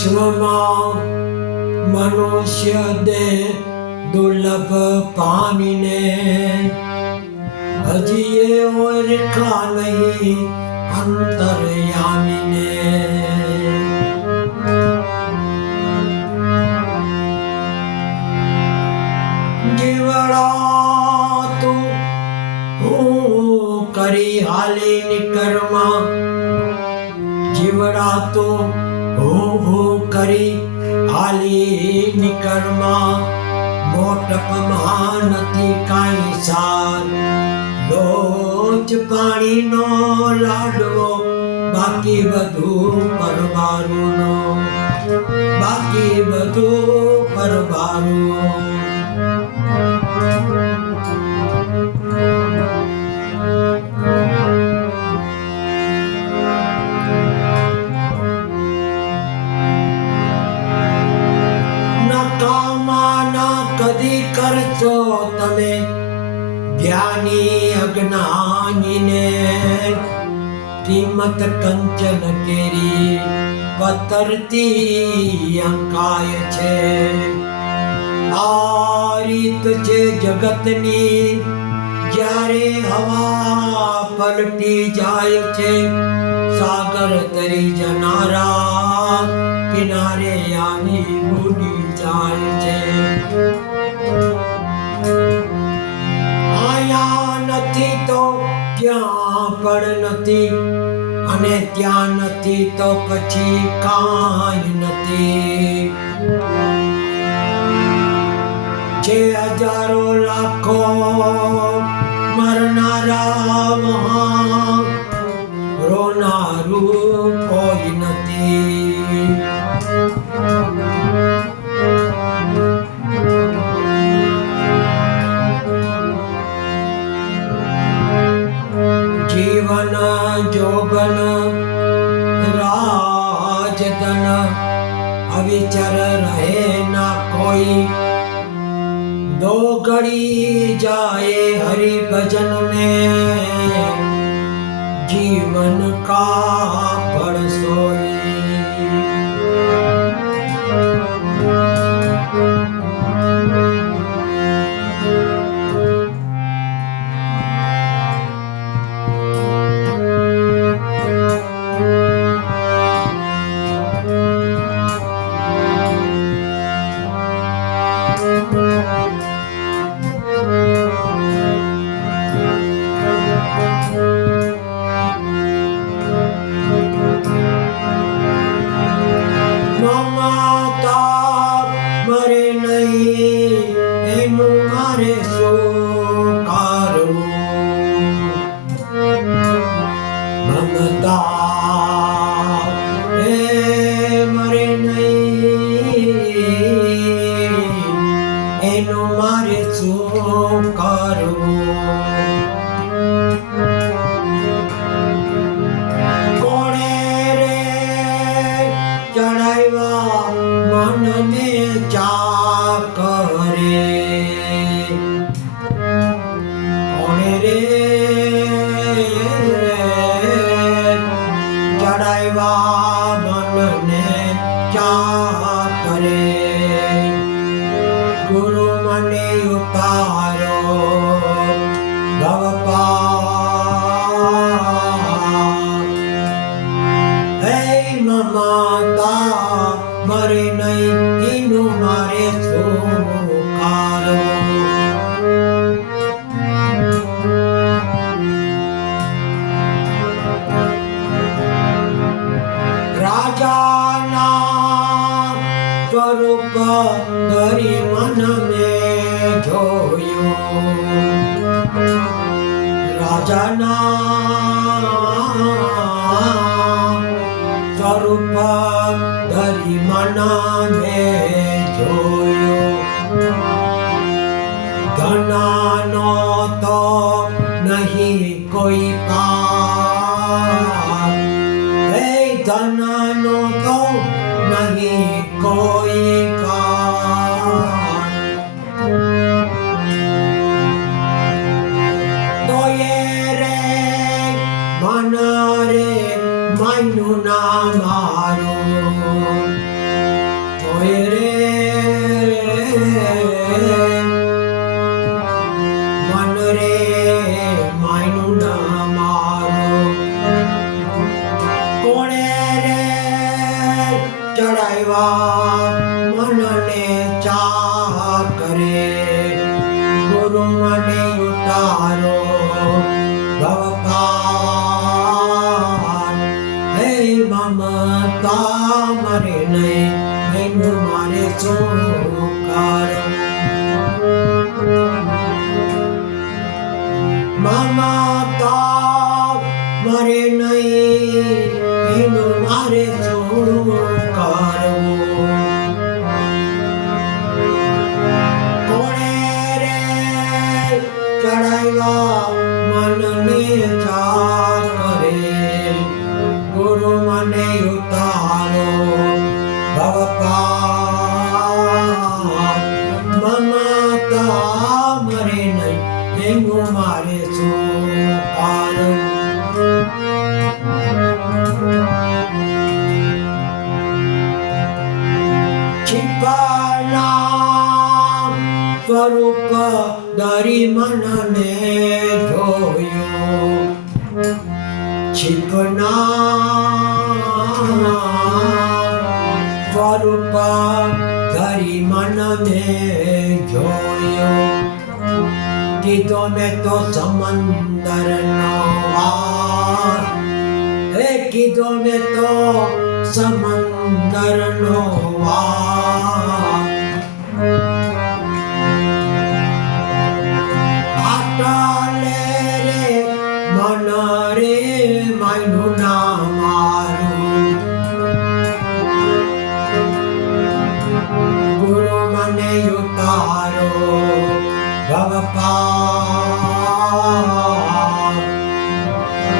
વિશ્વમાં મનુષ્ય દેહ દુર્લભ પામીને હજી એ ઓળખા નહીં અંતરયામીને. જીવડા તું હું કરી હાલી નિકરમાં, જીવડા તું હું કરી હાલી નિકરમાં, મોટપમાં નથી કાંઈ સાર, રોજ પાણીનો લાડવો બાકી બધું પરવારુંનો, બાકી બધું પરવારું. કદી કરશો તમે જ્ઞાની અજ્ઞાનીને, કિંમત કંચન કેરી પતરતી અંકાય છે. આ રીત છે જગતની, જ્યારે હવા પલટી જાય છે, સાગર તરી જનારા કિનારે આની બુડી જાય છે. આયા નથી તો ક્યાં પણ નથી, અને ત્યાં નથી તો પછી કાંઈ નથી. છે હજારો લાખો મરનારા વહાં, રોનારું કોઈ નથી. જીવન જોગન રાજધન અવિચર રહે ના કોઈ, दो घड़ी जाए हरि भजन में, जीवन का फल सोई. ચડાવ્યા મનને ચા કરે ગુરુ મને ઉતારો ભવપાર હે મમતા મરે નહીં એનું મારે શું કારણ મમતા મરે નહીં એનું મારે શું કરવું કોણે રે ચડાવ્યા મનને ચા કરે ગુરુ મને ઉતારો ભવપાર મમતા મરે નહીં એનું મારે શું કારણ छिपना स्वरूप धरी मनने जोयो छिपना स्वरूप धरी मनने जोयो कीधो में तो समंदर नो वार हे कीधो में तो समंदर नो वार आटले रे मन रे मायनु ना मारू गुरु मने उतारो भवपार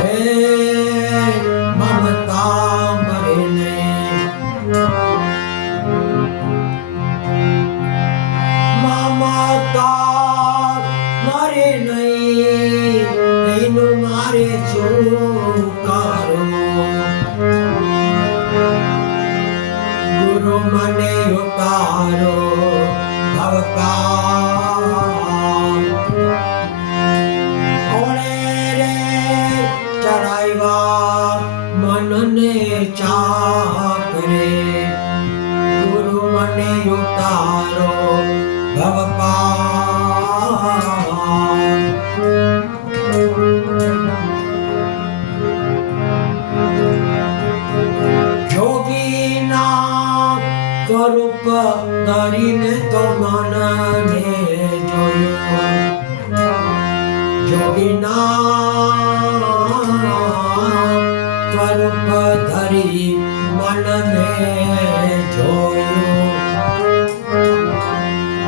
हे ममता मरे नहीं મમતા મરે નહીં એનું મારે શું કરવું ગુરુ મને ઉતારો ભવપાર કોણે રે ચડાવ્યા મનને ચા કરે ગુરુ મને ઉતારો ભવપાર જોગીના સ્વરૂપ ધરીને તો મનને જોયો જોગીના સ્વરૂપ ધરી મનને જોયો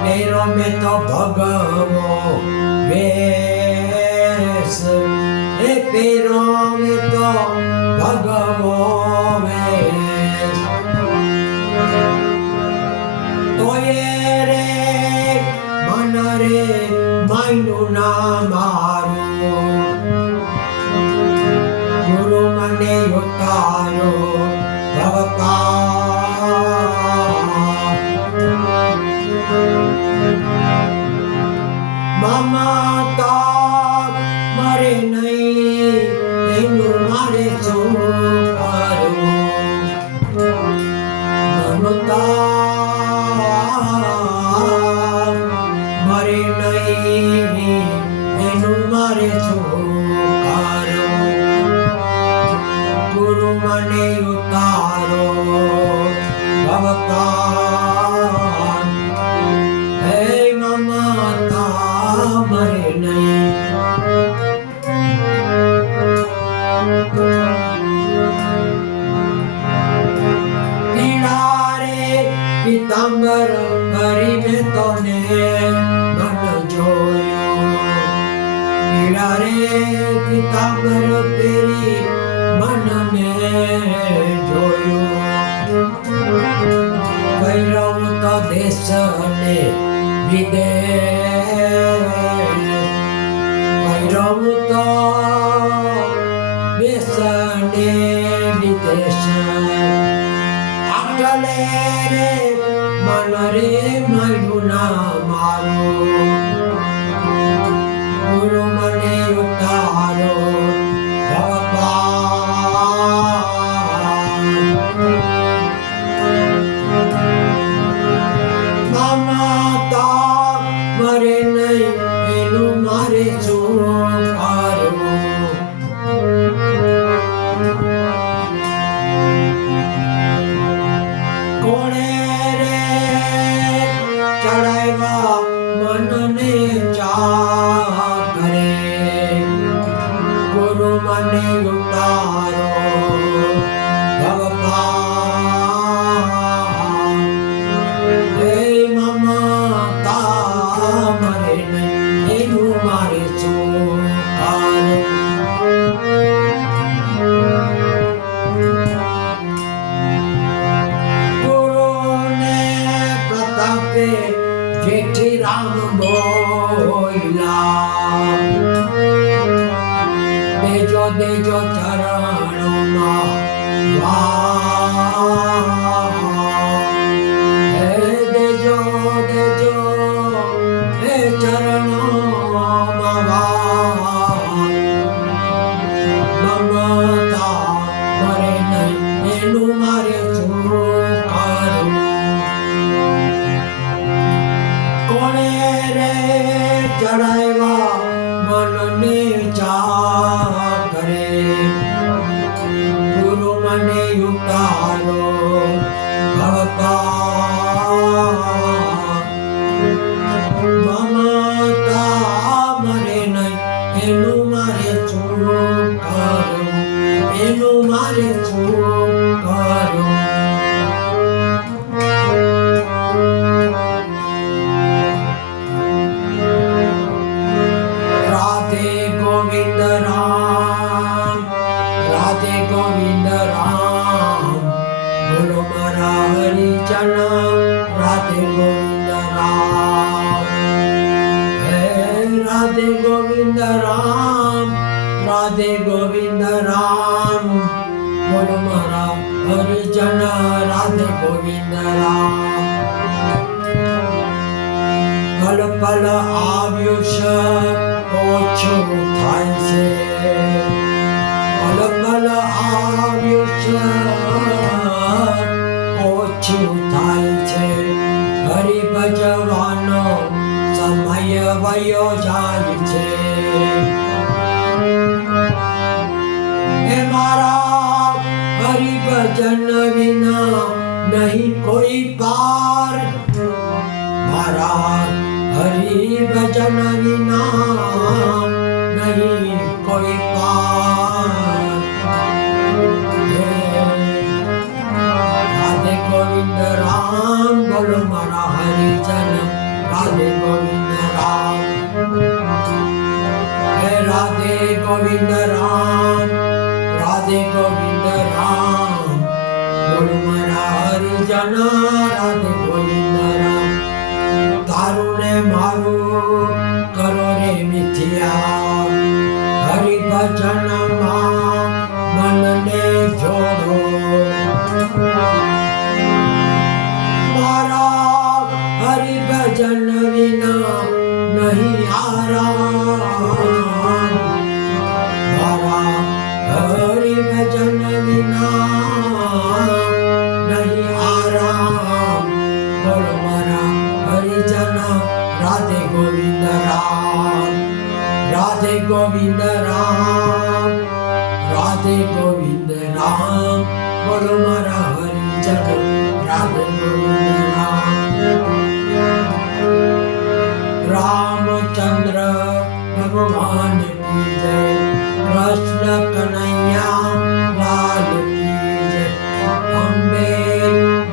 પેરો में तो भगवो वेश हे पेरो में तो भगवो वेश तो ये रे मन रे मायनु ना मारू गुरु मने उतारो भवपार મમતા મરે નહીં એનું મારે શું કરવું મમતા મરે નહીં એનું મારે શું કરવું ગુરુ મને ઉતારો ભવપાર હે મમતા મરે નહીં પીડા રે પિતાંબર કરી મેં તને મન જોયો પીડા રે પિતાંબર પેરી મન મેં જોયો ભૈરવ તો દેશ ને વિદેશ ભૈરવ તો દેશ ને વિદેશ આટલે રે મન રે માયુ ના મારું ગુરુ મને ઉતારો ભવપાર કોણે રે ચડાવ્યા મનને ચા કરે ગુરુ મને ઉતારો ભગવાન હે મમતા મરે નહીં એનું મારે ચોકારો ગુરુને પ્રતાપે જેઠી રામ બોલ્યા દેજો દેજો ચરણોમાં હે દેજો દેજો હે ચરણોમાં મમતા મરે નહીં એનું મારે ચોકારો કોણે રે ચડાવ્યા મનને ચા કરે ગુરુ મને ઉતારો ભગવાન મમતા મરે નહીં એનું મારે ચોકારો એનું મારે ચોકારો રાધે ગોવિંદ રામ રાધે ગોવિંદ રામ બોલો મારા હરિજન રાધે ગોવિંદ રામ હે રાધે ગોવિંદ રામ રાધે ગોવિંદ રામ બોલો મારા હરિજન રાધે ગોવિંદ રામ પલ પલ આવ્યું છે ઓછું થાય છે પલ પલ આવ્યું છે ઓછું થાય છે હરિ ભજવાનો સમય વયો જાય છે હે મારા હરિ ભજન વિના નહીં કોઈ પાર મારા હરિ ભજન વિના નહીં કોઈ પાર રાધે ગોવિંદ રામ બોલો મારા હરિજન રાધે ગોવિંદ રામ હે રાધે ગોવિંદ રામ રાધે ગોવિંદ રામ બોલો મારા હરિજન રાધે ગોવિંદ રામ તારું ને મારું કરો રે મિથ્યા હરિ ભજનમાં મનને જોડો મારા હરિ ભજન વિના નહીં આરામ મારા હરિ ભજન વિના નહીં આરામ બોલો મારા હરિજન રાધે ગોવિંદ રામ રાધે ગોવિંદ રામ રાધે ગોવિંદ રામ બોલો મારા હરિજન રાધે ગોવિંદ રામ રામચંદ્ર ભગવાન કી જય કૃષ્ણ કનૈયા લાલ કી જય અંબે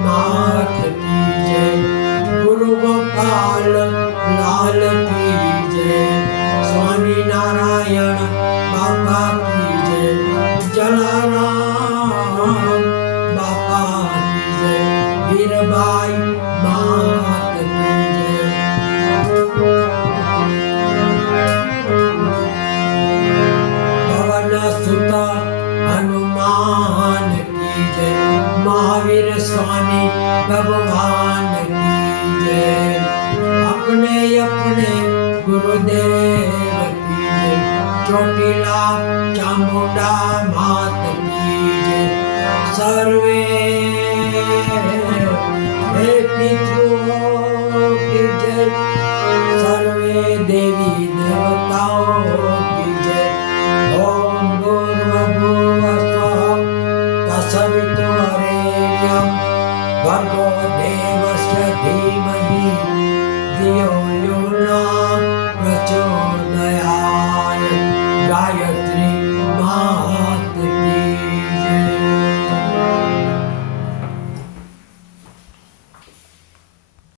માત કી જય ગુરુ ગોપાલ લાલ કી જય સ્વામી નારાયણ બાપા કી જય જલારામ બાપા કી જય વીરબાઈ માત કી જય પવન સુત હનુમાન કી જય મહાવીર સ્વામી ભગવાન કી જય अपने अपने गुरुदेव की जय ચોટીલા ચામુંડા માત કી જય સર્વે હે પિતૃઓ કી જય સર્વે દેવી દેવતાઓ કી જય ઓમ ભૂર્ભુવઃ સ્વઃ તત્સવિતુર્વરેણ્યં ભર્ગો देवस्य धीमहि धियो